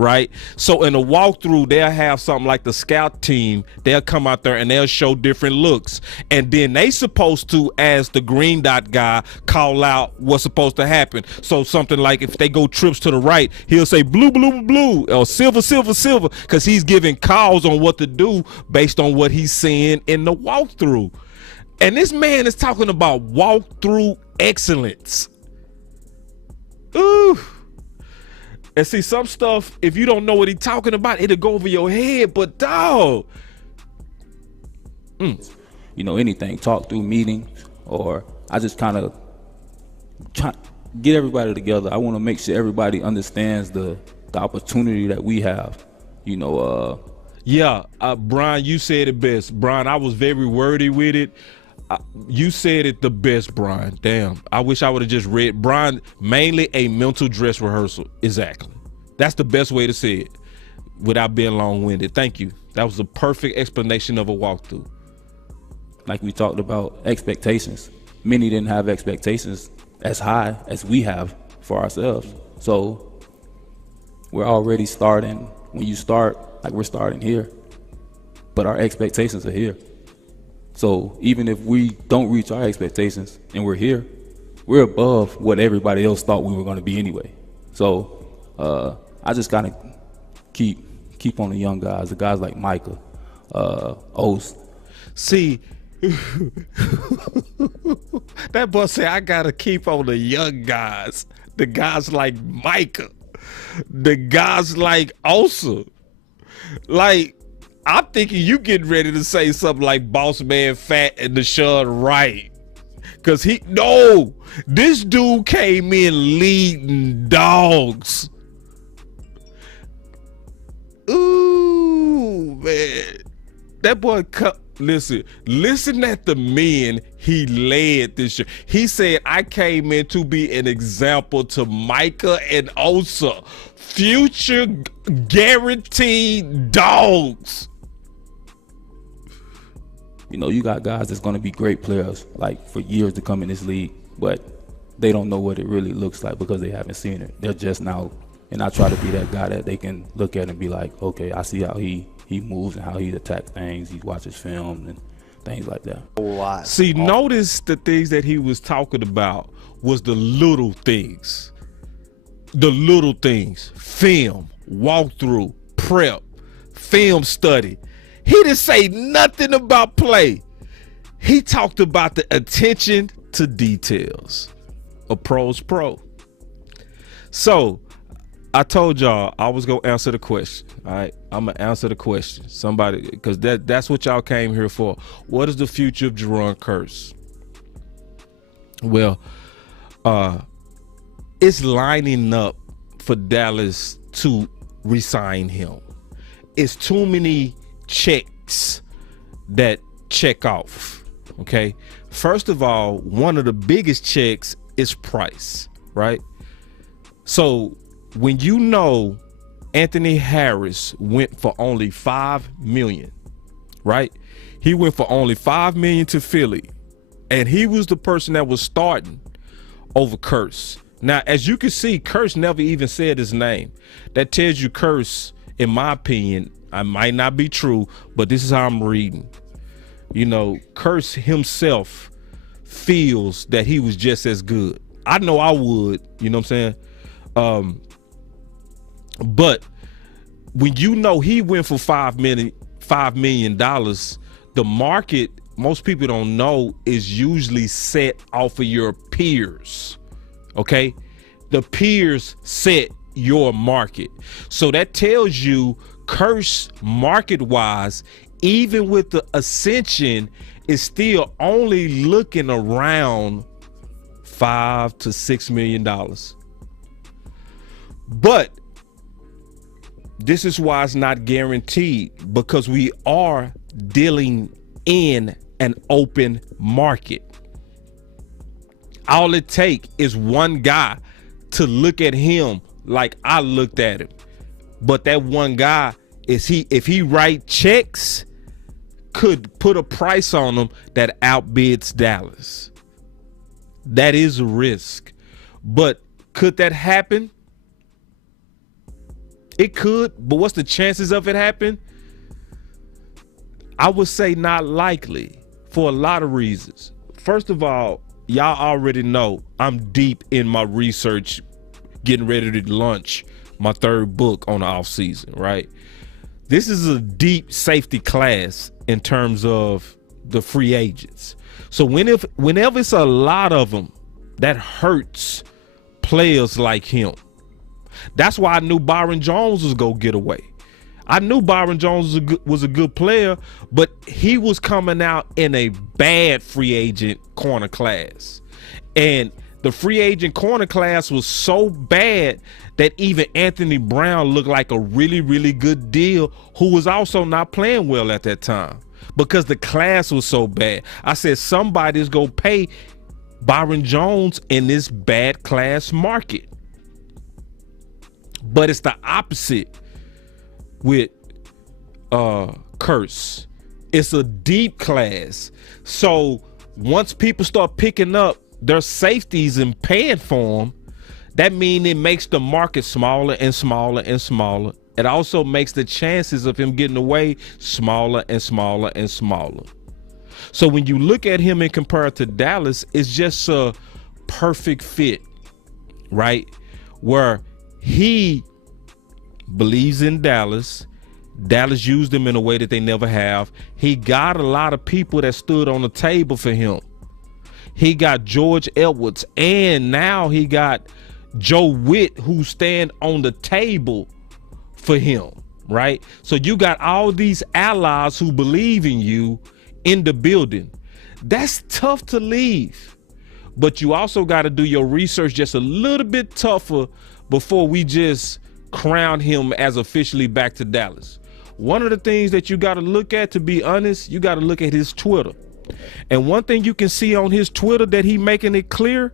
Right? So in a walkthrough, they'll have something like the scout team. They'll come out there and they'll show different looks. And then they supposed to, as the green dot guy, call out what's supposed to happen. So something like if they go trips to the right, he'll say blue, blue, blue, or silver, silver, silver, because he's giving calls on what to do based on what he's seeing in the walkthrough. And this man is talking about walkthrough excellence. Ooh. And see, some stuff, if you don't know what he's talking about, it'll go over your head, but dog. You know, anything, talk through meetings, or I just kind of try to get everybody together. I want to make sure everybody understands the opportunity that we have, you know. Brian, you said it best. Brian, I was very wordy with it. You said it the best, Brian. Damn, I wish I would have just read. Brian, mainly a mental dress rehearsal. Exactly. That's the best way to say it without being long-winded. Thank you. That was a perfect explanation of a walkthrough. Like we talked about expectations. Many didn't have expectations as high as we have for ourselves. So we're already starting, when you start, like we're starting here, but our expectations are here. So even if we don't reach our expectations and we're here, we're above what everybody else thought we were going to be anyway. So I just kind of keep on the young guys, the guys like Micah, Ose. See, that boy said, I got to keep on the young guys, the guys like Micah, the guys like Osa. Like, I'm thinking you getting ready to say something like Boss Man Fat and the Shan Wright. Cause this dude came in leading dogs. Ooh, man. That boy, listen at the men he led this year. He said, I came in to be an example to Micah and Osa. Future guaranteed dogs. You know, you got guys that's going to be great players, like, for years to come in this league, but they don't know what it really looks like because they haven't seen it. They're just now, and I try to be that guy that they can look at and be like, okay, I see how he moves and how he attacks things. He watches film and things like that. A lot. See, notice the things that he was talking about was the little things. The little things. Film, walkthrough, prep, film study. He didn't say nothing about play. He talked about the attention to details. A pro's pro. So I told y'all I was gonna answer the question. All right, I'm gonna answer the question. Somebody, because that's what y'all came here for. What is the future of Jayron Kearse? Well, it's lining up for Dallas to re-sign him. It's too many checks that check off. Okay, first of all, one of the biggest checks is price, right? So when you know Anthony Harris went for only $5 million, right? He went for only $5 million to Philly, and he was the person that was starting over Kearse. Now, as you can see, Kearse never even said his name. That tells you Kearse, in my opinion, I might not be true, but this is how I'm reading. You know, Kearse himself feels that he was just as good. I know I would, you know what I'm saying? But when you know he went for $5 million, the market, most people don't know, is usually set off of your peers. Okay, the peers set your market, so that tells you Kearse market wise, even with the ascension, is still only looking around $5 to $6 million. But this is why it's not guaranteed, because we are dealing in an open market. All it takes is one guy to look at him like I looked at him. But that one guy, if he write checks, could put a price on him that outbids Dallas. That is a risk. But could that happen? It could, but what's the chances of it happen? I would say not likely, for a lot of reasons. First of all, y'all already know I'm deep in my research, getting ready to launch my third book on the offseason, right? This is a deep safety class in terms of the free agents. So whenever it's a lot of them, that hurts players like him. That's why I knew Byron Jones was going to get away. I knew Byron Jones was a good player, but he was coming out in a bad free agent corner class. And the free agent corner class was so bad that even Anthony Brown looked like a really, really good deal, who was also not playing well at that time because the class was so bad. I said somebody's going to pay Byron Jones in this bad class market. But it's the opposite with Kearse. It's a deep class. So once people start picking up their safeties and paying for them, that means it makes the market smaller and smaller and smaller. It also makes the chances of him getting away smaller and smaller and smaller. So when you look at him and compare it to Dallas, it's just a perfect fit, right? Where he believes in Dallas. Dallas used him in a way that they never have. He got a lot of people that stood on the table for him. He got George Edwards, and now he got Joe Witt, who stand on the table for him, right? So you got all these allies who believe in you in the building. That's tough to leave. But you also got to do your research just a little bit tougher before we just crown him as officially back to Dallas. One of the things that you got to look at, to be honest, you got to look at his Twitter. And one thing you can see on his Twitter that he making it clear,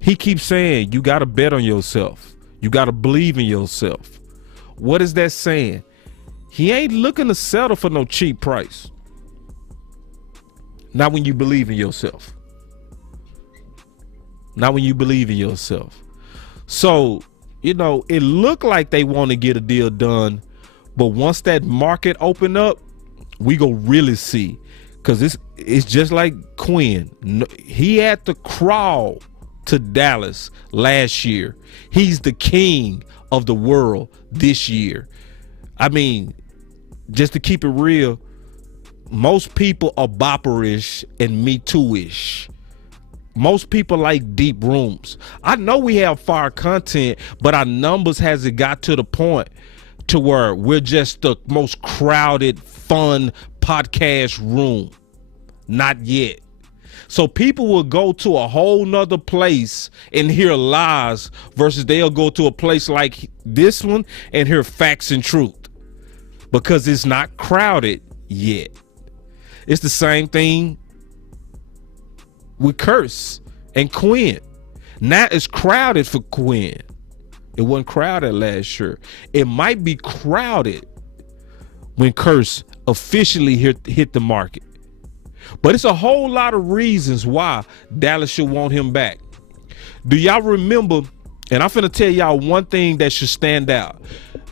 he keeps saying, you got to bet on yourself. You got to believe in yourself. What is that saying? He ain't looking to settle for no cheap price. Not when you believe in yourself. Not when you believe in yourself. So, you know, it looked like they want to get a deal done, but once that market open up, we go really see. Because it's just like Quinn. He had to crawl to Dallas last year. He's the king of the world this year. I mean, just to keep it real, most people are bopperish and Me Too-ish. Most people like deep rooms. I know we have fire content, but our numbers hasn't got to the point to where we're just the most crowded, fun podcast room. Not yet. So people will go to a whole nother place and hear lies versus they'll go to a place like this one and hear facts and truth because it's not crowded yet. It's the same thing with Kearse and Quinn. Now it's crowded for Quinn. It wasn't crowded last year. It might be crowded when Kearse officially hit the market. But it's a whole lot of reasons why Dallas should want him back. Do y'all remember, and I'm finna tell y'all one thing that should stand out.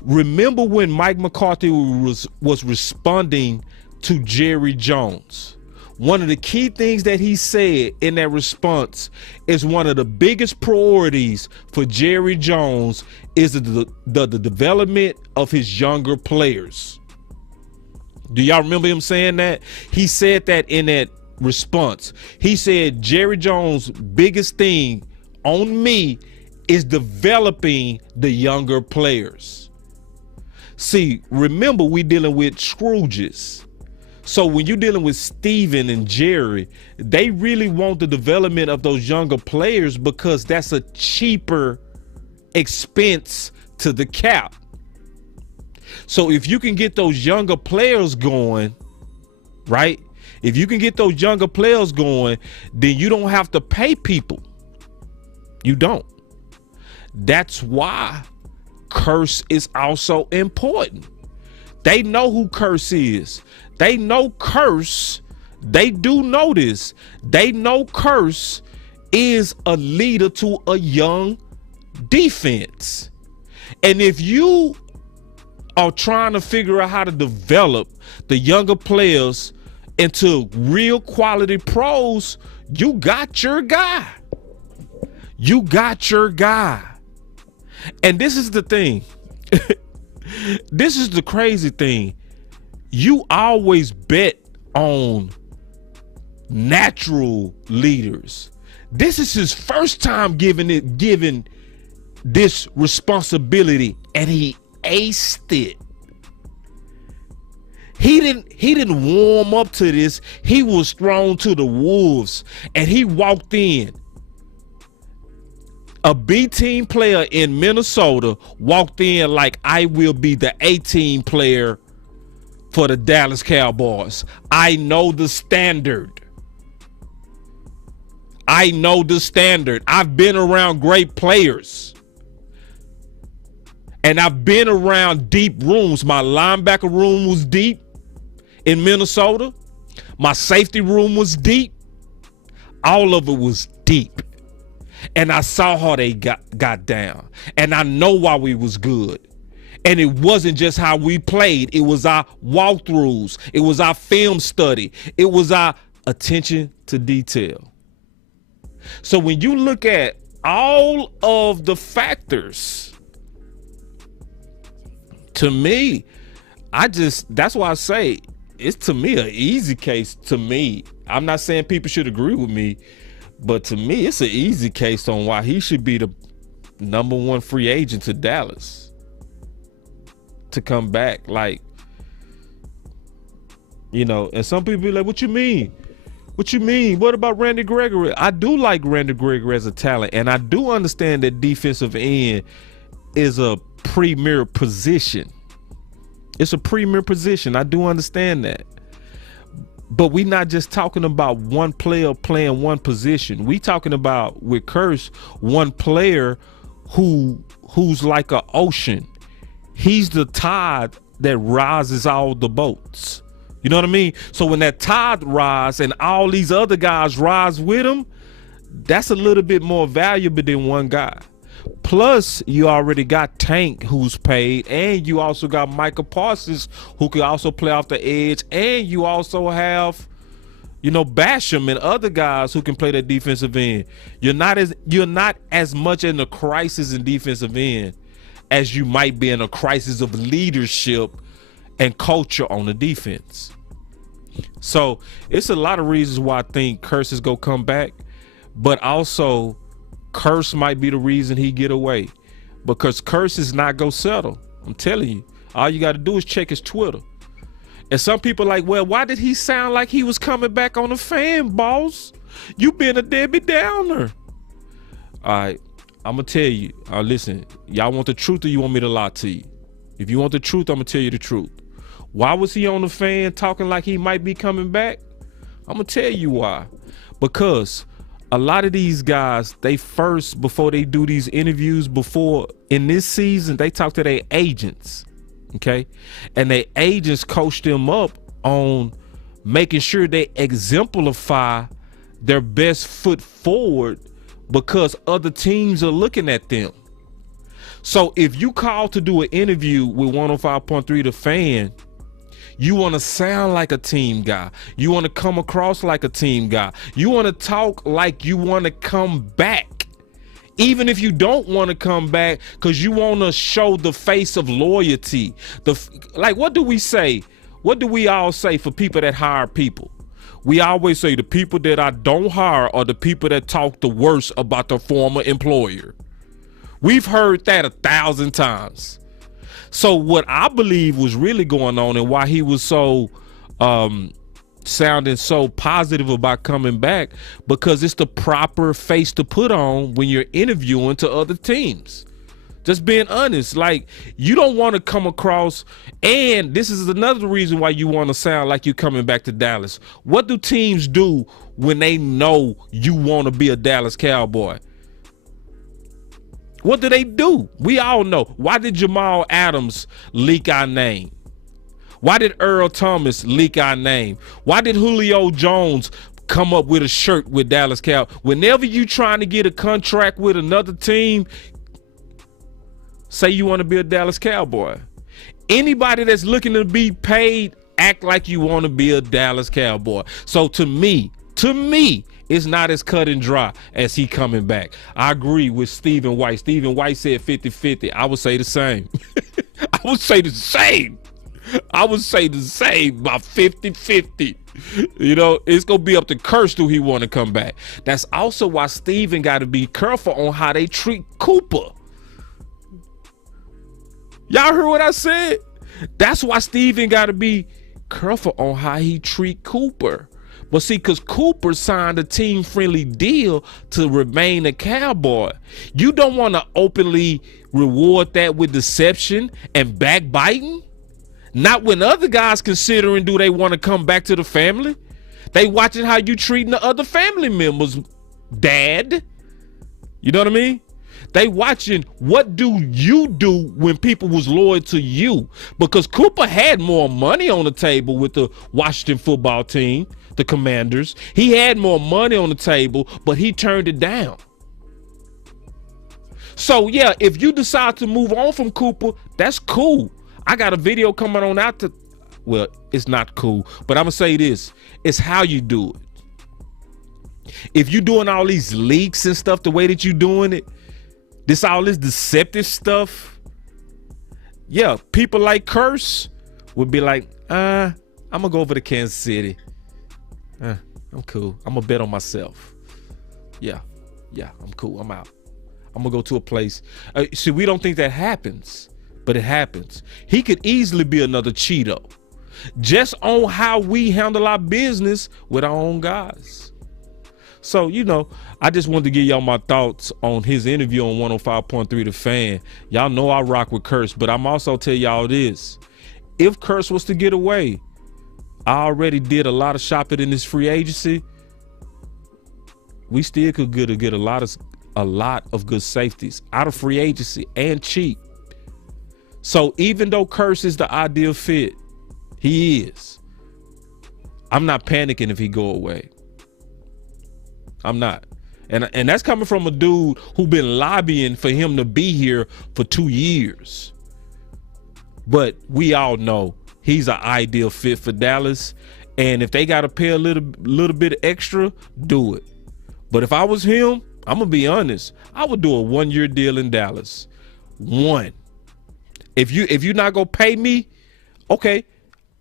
Remember when Mike McCarthy was responding to Jerry Jones? One of the key things that he said in that response is one of the biggest priorities for Jerry Jones is the development of his younger players. Do y'all remember him saying that? He said that in that response. He said Jerry Jones' biggest thing on me is developing the younger players. See, remember, we dealing with Scrooges. So when you're dealing with Steven and Jerry, they really want the development of those younger players because that's a cheaper expense to the cap. So if you can get those younger players going, right? If you can get those younger players going, then you don't have to pay people. You don't. That's why Kearse is also important. They know who Kearse is. They know Kearse. They do know this. They know Kearse is a leader to a young defense. And if you are trying to figure out how to develop the younger players into real quality pros, you got your guy. You got your guy. And this is the thing. This is the crazy thing. You always bet on natural leaders. This is his first time given this responsibility, and he aced it. He didn't warm up to this. He was thrown to the wolves, and he walked in. A B team player in Minnesota walked in like, I will be the A team player for the Dallas Cowboys. I know the standard. I know the standard. I've been around great players. And I've been around deep rooms. My linebacker room was deep in Minnesota. My safety room was deep. All of it was deep. And I saw how they got down. And I know why we was good. And it wasn't just how we played. It was our walkthroughs. It was our film study. It was our attention to detail. So when you look at all of the factors, to me, that's why I say it's, to me, an easy case to me. I'm not saying people should agree with me, but to me, it's an easy case on why he should be the number one free agent to Dallas to come back. Like, you know, and some people be like, what you mean? What you mean? What about Randy Gregory? I do like Randy Gregory as a talent, and I do understand that defensive end is a premier position. It's a premier position. I do understand that. But we're not just talking about one player playing one position. We talking about, with Kearse, one player who's like an ocean. He's the tide that rises all the boats. You know what I mean? So when that tide rises and all these other guys rise with him, that's a little bit more valuable than one guy. Plus, you already got Tank, who's paid, and you also got Micah Parsons, who could also play off the edge, and you also have, you know, Basham and other guys who can play that defensive end. You're not as much in a crisis in defensive end as you might be in a crisis of leadership and culture on the defense. So it's a lot of reasons why I think Kearse is gonna come back, but also Kearse might be the reason he get away, because Kearse is not gonna settle. I'm telling you, all you got to do is check his Twitter. And some people are like, well, why did he sound like he was coming back on the fan, boss? You been a Debbie Downer. All right, I'm gonna tell you. Listen, y'all want the truth or you want me to lie to you? If you want the truth, I'm gonna tell you the truth. Why was he on the fan talking like he might be coming back? I'm gonna tell you why. Because a lot of these guys, they first, before they do these interviews, before in this season, they talk to their agents. Okay. And their agents coach them up on making sure they exemplify their best foot forward because other teams are looking at them. So if you call to do an interview with 105.3 The Fan, you want to sound like a team guy. You want to come across like a team guy. You want to talk like you want to come back. Even if you don't want to come back, because you want to show the face of loyalty. Like, what do we say? What do we all say for people that hire people? We always say the people that I don't hire are the people that talk the worst about their former employer. We've heard that 1,000 times. So what I believe was really going on and why he was so sounding so positive about coming back, because it's the proper face to put on when you're interviewing to other teams. Just being honest, like, you don't want to come across, and this is another reason why you want to sound like you're coming back to Dallas. What do teams do when they know you want to be a Dallas Cowboy? What do they do? We all know. Why did Jamal Adams leak our name? Why did Earl Thomas leak our name? Why did Julio Jones come up with a shirt with Dallas Cowboys? Whenever you trying to get a contract with another team, say you want to be a Dallas Cowboy. Anybody that's looking to be paid, act like you want to be a Dallas Cowboy. So to me, it's not as cut and dry as he coming back. I agree with Stephen White. Stephen White said 50-50. I would say the same. I would say the same about 50-50. You know, it's going to be up to Kearse do he want to come back. That's also why Stephen got to be careful on how they treat Cooper. Y'all heard what I said? That's why Stephen got to be careful on how he treat Cooper. But see, because Cooper signed a team-friendly deal to remain a Cowboy. You don't want to openly reward that with deception and backbiting. Not when other guys considering do they want to come back to the family. They watching how you treating the other family members, Dad. You know what I mean? They watching what do you do when people was loyal to you. Because Cooper had more money on the table with the Washington football team, the Commanders. He had more money on the table, but he turned it down. So yeah, if you decide to move on from Cooper, that's cool. I got a video coming on out to, well, it's not cool, but I'm gonna say this. It's how you do it. If you doing all these leaks and stuff the way that you doing it, all this deceptive stuff, yeah, people like Kearse would be like, I'm gonna go over to Kansas City. I'm cool. I'm gonna bet on myself. Yeah, I'm cool. I'm out. I'm gonna go to a place. See, we don't think that happens, but it happens. He could easily be another Cheeto, just on how we handle our business with our own guys. So, you know, I just wanted to give y'all my thoughts on his interview on 105.3 The Fan. Y'all know I rock with Kearse, but I'm also tell y'all this. If Kearse was to get away, I already did a lot of shopping in this free agency. We still could get a lot of good safeties out of free agency and cheap. So even though Kearse is the ideal fit, he is. I'm not panicking if he go away. I'm not. And that's coming from a dude who been lobbying for him to be here for 2 years. But we all know he's an ideal fit for Dallas. And if they got to pay a little bit extra, do it. But if I was him, I'm going to be honest, I would do a 1-year deal in Dallas. One. If you're not going to pay me, okay,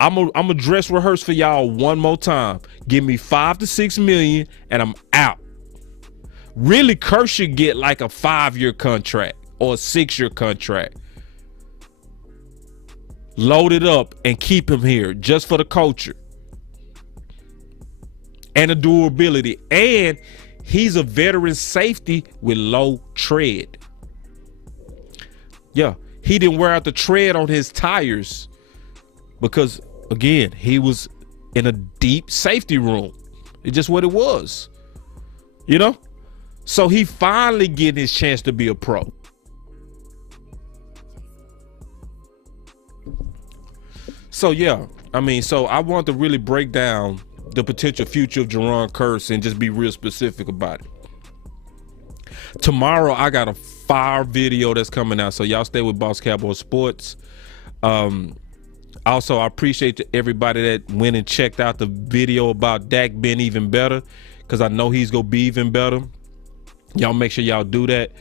I'm a dress rehearse for y'all one more time. Give me $5 to $6 million and I'm out. Really, Kearse should get like a 5-year contract or a 6-year contract. Load it up and keep him here just for the culture and the durability. And he's a veteran safety with low tread. Yeah, he didn't wear out the tread on his tires because, again, he was in a deep safety room. It's just what it was, you know? So he finally getting his chance to be a pro. So yeah, I mean, so I want to really break down the potential future of Jayron Kearse and just be real specific about it. Tomorrow I got a fire video that's coming out, so y'all stay with Boss Cowboy Sports. Also, I appreciate everybody that went and checked out the video about Dak being even better, because I know he's gonna be even better. Y'all make sure y'all do that.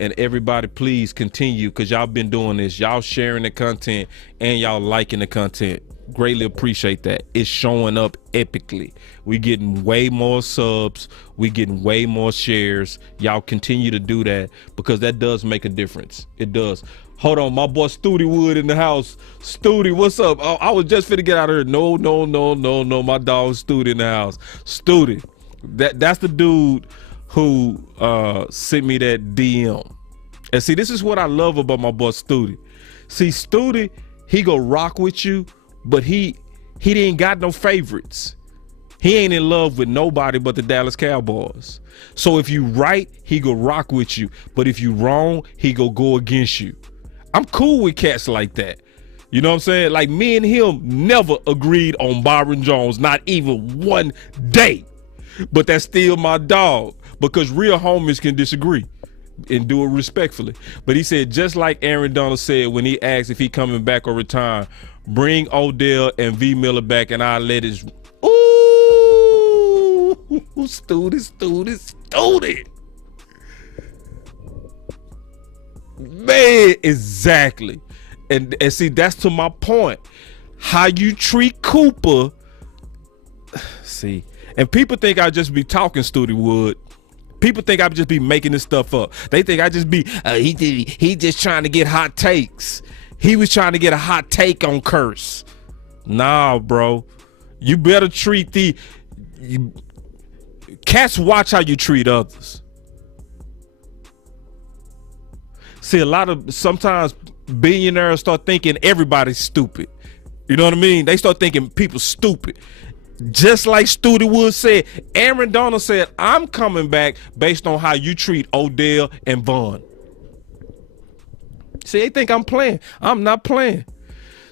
And everybody, please continue, because y'all been doing this. Y'all sharing the content and y'all liking the content. Greatly appreciate that. It's showing up epically. We getting way more subs. We getting way more shares. Y'all continue to do that, because that does make a difference. It does. Hold on, my boy Studi Wood in the house. Studi, what's up? Oh, I was just finna get out of here. No. My dog Studi in the house. Studi, that's the dude who sent me that DM. And see, this is what I love about my boy Studi. See, Studi, he go rock with you, but he ain't got no favorites. He ain't in love with nobody but the Dallas Cowboys. So if you right, he go rock with you. But if you wrong, he go against you. I'm cool with cats like that. You know what I'm saying? Like, me and him never agreed on Byron Jones, not even one day. But that's still my dog, because real homies can disagree and do it respectfully. But he said, just like Aaron Donald said when he asked if he coming back or retire, bring Odell and V Miller back and I'll let his... Ooh, Studi. Man, exactly. And see, that's to my point. How you treat Cooper. See, and people think I just be talking Studi Wood. People think I just be making this stuff up. They think I just be, he just trying to get hot takes. He was trying to get a hot take on Kearse. Nah, bro. You better treat cats watch how you treat others. See, sometimes billionaires start thinking everybody's stupid. You know what I mean? They start thinking people stupid. Just like Studi Wood said, Aaron Donald said, I'm coming back based on how you treat Odell and Vaughn. See, they think I'm playing. I'm not playing.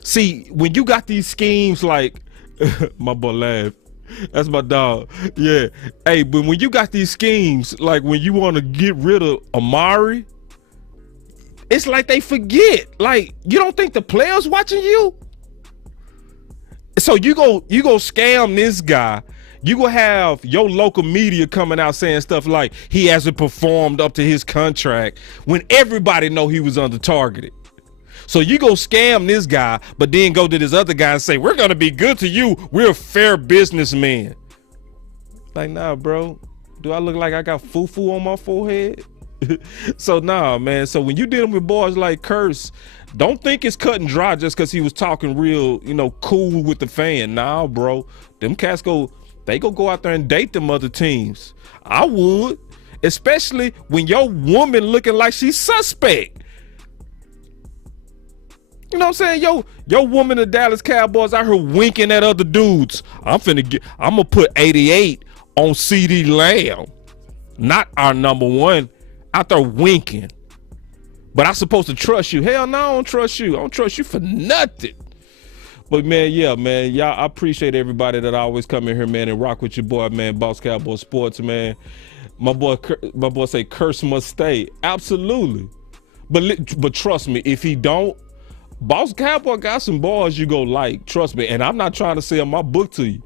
See, when you got these schemes like, my boy laughed. That's my dog. Yeah. Hey, but when you got these schemes, like when you want to get rid of Amari, it's like they forget. Like, you don't think the players watching you? So you go scam this guy. You go have your local media coming out saying stuff like he hasn't performed up to his contract when everybody know he was under targeted. So you go scam this guy, but then go to this other guy and say, we're going to be good to you. We're a fair businessman. Like, nah, bro. Do I look like I got foo-foo on my forehead? So nah, man. So when you dealing with boys like Kearse, don't think it's cut and dry just because he was talking real, cool with the fan. Nah, bro. Them cats go out there and date them other teams. I would, especially when your woman looking like she's suspect. You know what I'm saying? Your woman, the Dallas Cowboys, out here winking at other dudes. I'm gonna put 88 on CD Lamb, not our number one, out there winking. But I'm supposed to trust you. Hell no, I don't trust you. I don't trust you for nothing. But man, yeah, man, y'all, I appreciate everybody that always come in here, man, and rock with your boy, man, Boss Cowboy Sports, man. My boy say Kearse must stay. Absolutely. But trust me, if he don't, Boss Cowboy got some bars you go like. Trust me, and I'm not trying to sell my book to you.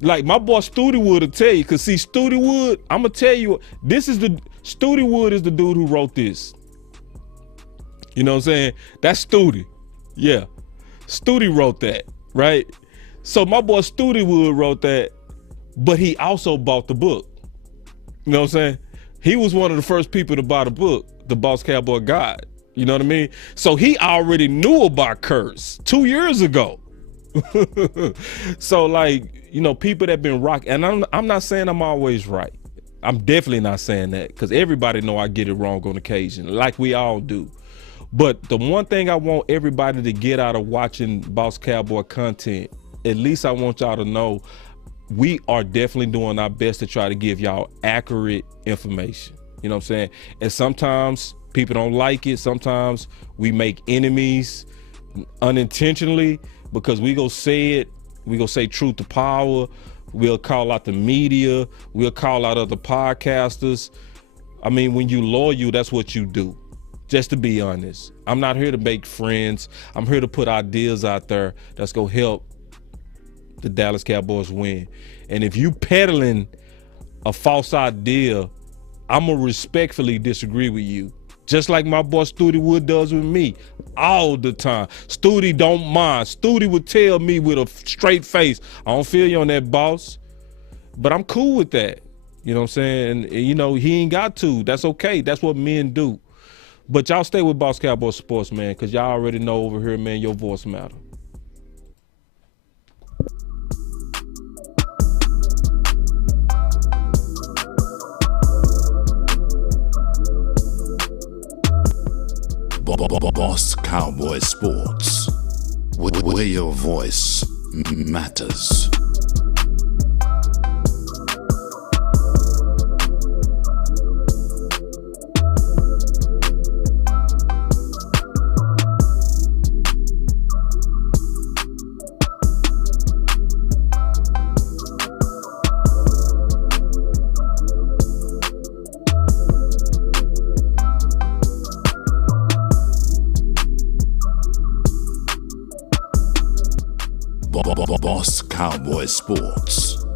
Like my boy Studi Wood will tell you, because see, Studi Wood, I'm gonna tell you, Studi Wood is the dude who wrote this. You know what I'm saying? That's Studi. Yeah. Studi wrote that, right? So my boy Studi Wood wrote that, but he also bought the book. You know what I'm saying? He was one of the first people to buy the book, The Boss Cowboy Guide. You know what I mean? So he already knew about Kearse 2 years ago. So like, people that been rocking, and I'm not saying I'm always right. I'm definitely not saying that, because everybody know I get it wrong on occasion, like we all do. But the one thing I want everybody to get out of watching Boss Cowboy content, at least I want y'all to know, we are definitely doing our best to try to give y'all accurate information. You know what I'm saying? And sometimes people don't like it. Sometimes we make enemies unintentionally, because we go say it. We go say truth to power. We'll call out the media. We'll call out other podcasters. I mean, when you loyal, that's what you do. Just to be honest, I'm not here to make friends. I'm here to put ideas out there that's gonna help the Dallas Cowboys win. And if you peddling a false idea, I'm gonna respectfully disagree with you. Just like my boy Studi Wood does with me all the time. Studi don't mind. Studi would tell me with a straight face, I don't feel you on that, boss. But I'm cool with that. You know what I'm saying? And, you know, he ain't got to. That's okay. That's what men do. But y'all stay with Boss Cowboy Sports, man, because y'all already know over here, man, your voice matter. Boss Cowboy Sports, where your voice matters. Boss Cowboy Sports.